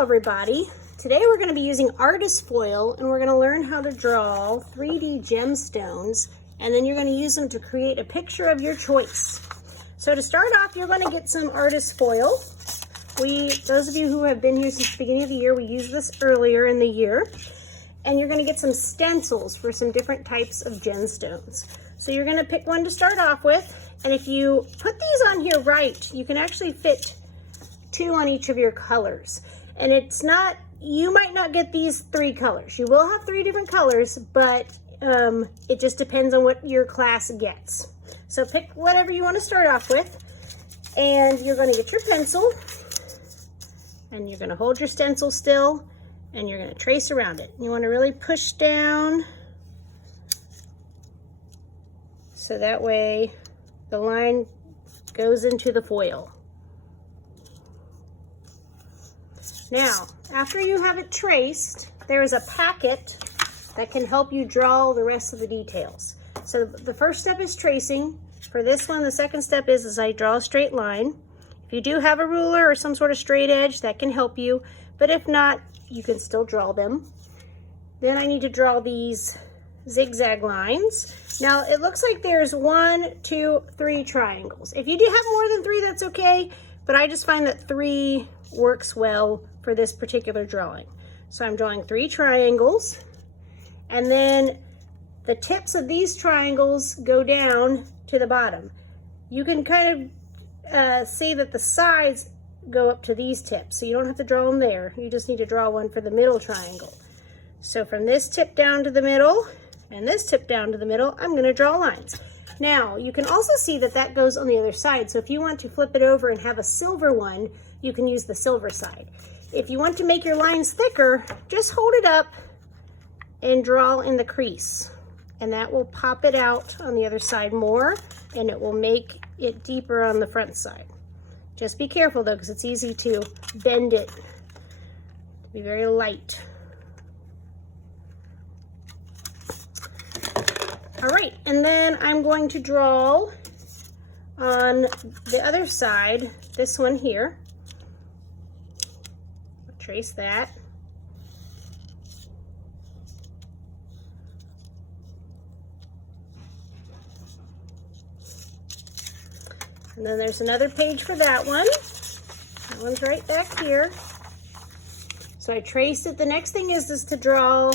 Hello everybody. Today we're going to be using artist foil and we're going to learn how to draw 3D gemstones, and then you're going to use them to create a picture of your choice. So to start off, you're going to get some artist foil. Those of you who have been here since the beginning of the year, we used this earlier in the year. And you're going to get some stencils for some different types of gemstones. So you're going to pick one to start off with, and if you put these on here right, you can actually fit 2 on each of your colors. And it's not, you might not get these 3 colors. You will have 3 different colors, but it just depends on what your class gets. So pick whatever you want to start off with, and you're going to get your pencil, and you're going to hold your stencil still, and you're going to trace around it. You want to really push down so that way the line goes into the foil. Now, after you have it traced, there is a packet that can help you draw the rest of the details. So the first step is tracing. For this one, the second step is I draw a straight line. If you do have a ruler or some sort of straight edge, that can help you. But if not, you can still draw them. Then I need to draw these zigzag lines. Now it looks like there's 1, 2, 3 triangles. If you do have more than 3, that's okay, but I just find that 3 works well for this particular drawing. So I'm drawing 3 triangles, and then the tips of these triangles go down to the bottom. You can kind of see that the sides go up to these tips, so you don't have to draw them there. You just need to draw one for the middle triangle. So from this tip down to the middle and this tip down to the middle, I'm going to draw lines. Now you can also see that that goes on the other side, so if you want to flip it over and have a silver one, you can use the silver side. If you want to make your lines thicker, just hold it up and draw in the crease, and that will pop it out on the other side more, and it will make it deeper on the front side. Just be careful though, because it's easy to bend it. Be very light. All right, and then I'm going to draw on the other side, this one here. Trace that. And then there's another page for that one. That one's right back here. So I traced it. The next thing is to draw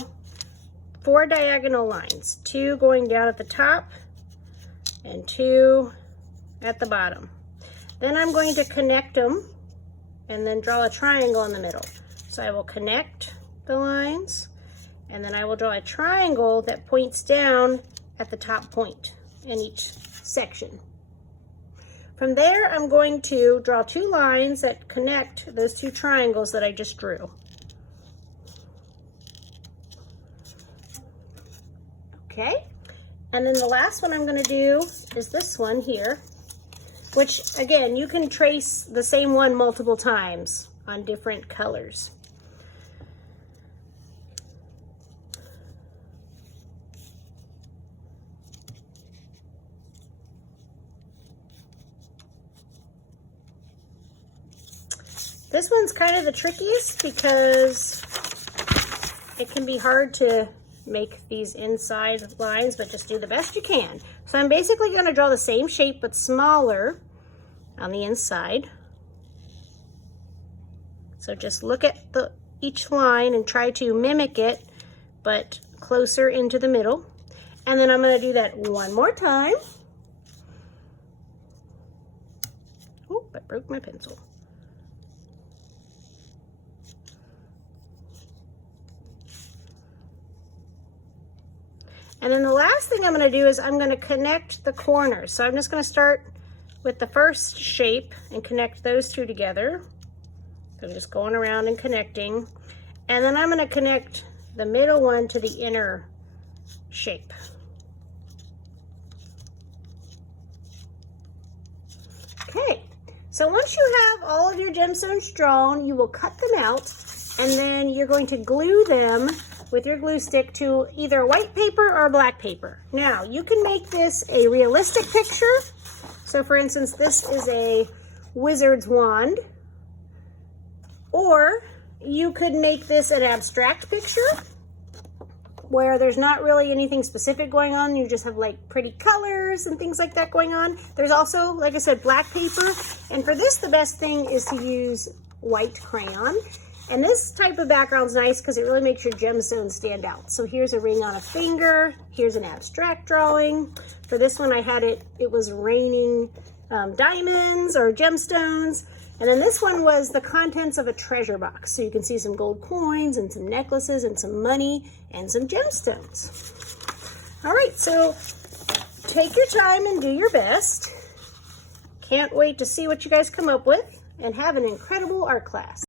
4 diagonal lines, 2 going down at the top and 2 at the bottom. Then I'm going to connect them and then draw a triangle in the middle. So I will connect the lines, and then I will draw a triangle that points down at the top point in each section. From there, I'm going to draw 2 lines that connect those 2 triangles that I just drew. Okay, and then the last one I'm going to do is this one here, which again, you can trace the same one multiple times on different colors. This one's kind of the trickiest because it can be hard to make these inside lines, but just do the best you can. So I'm basically going to draw the same shape but smaller on the inside. So just look at each line and try to mimic it, but closer into the middle. And then I'm going to do that one more time. Oh, I broke my pencil. And then the last thing I'm going to do is I'm going to connect the corners. So I'm just going to start with the first shape and connect those 2 together. So I'm just going around and connecting. And then I'm going to connect the middle one to the inner shape. Okay, so once you have all of your gemstones drawn, you will cut them out, and then you're going to glue them with your glue stick to either white paper or black paper. Now, you can make this a realistic picture. So for instance, this is a wizard's wand. Or you could make this an abstract picture where there's not really anything specific going on. You just have like pretty colors and things like that going on. There's also, like I said, black paper. And for this, the best thing is to use white crayon. And this type of background is nice because it really makes your gemstones stand out. So here's a ring on a finger. Here's an abstract drawing. For this one, I had it was raining diamonds or gemstones. And then this one was the contents of a treasure box. So you can see some gold coins and some necklaces and some money and some gemstones. All right, so take your time and do your best. Can't wait to see what you guys come up with, and have an incredible art class.